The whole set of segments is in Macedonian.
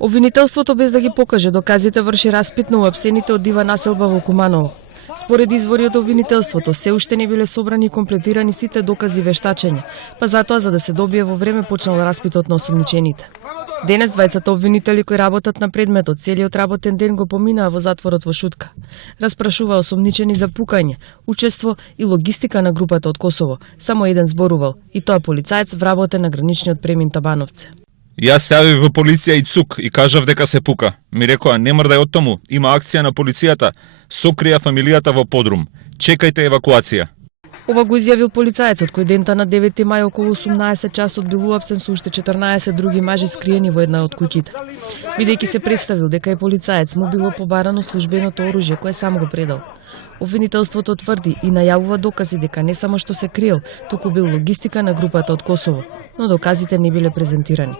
Обвинителството без да ги покаже доказите врши распит на уапсените од дива населба во Куманово. Според извори од обвинителството, се уште не биле собрани и комплетирани сите докази вештачење, па затоа за да се добие во време почнал распитот на осомничените. Денес двајцата обвинители кои работат на предметот целиот работен ден го поминаа во затворот во Шутка. Распрашуваа осомничени за пукање, учество и логистика на групата од Косово. Само еден зборувал, и тоа полицаец вработен на граничниот премин Табановце. Јас се јавив во полиција и ЦУК и кажав дека се пука. Ми рекоа не мрдај од тому, има акција на полицијата, сокрија фамилијата во подрум. Чекајте евакуација. Ова го изјавил полицаецот кој дента на 9 мај околу 18 часот бил уапсен со уште 14 други мажи скриени во една од куќите. Бидејќи се представил дека е полицаец, му било побарано службеното оружје кое сам го предал. Обвинителството тврди и најавува докази дека не само што се криел, туку бил логистика на групата од Косово, но доказите не биле презентирани.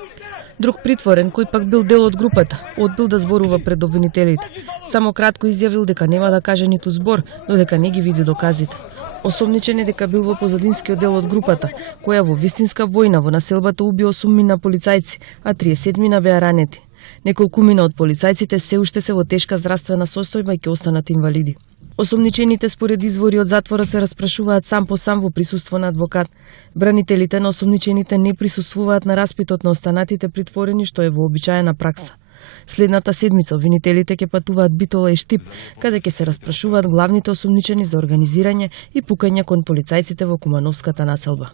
Друг притворен, кој пак бил дел од групата, одбил да зборува пред обвинителите. Само кратко изјавил дека нема да каже ниту збор, но дека не ги види доказите. Осомничен е дека бил во позадинскиот дел од групата, која во вистинска војна во населбата уби 8 полицајци, а 37 беа ранети. Неколкумина од полицајците се уште се во тешка здравствена состојба и ќе останат инвалиди. Осомничените според извори од затвора се распрашуваат сам по сам во присуство на адвокат. Бранителите на осомничените не присуствуваат на распитот на останатите притворени, што е вообичаена пракса. Следната седмица обвинителите ќе патуваат Битола и Штип, каде ќе се распрашуваат главните осомничени за организирање и пукање кон полицајците во Кумановската населба.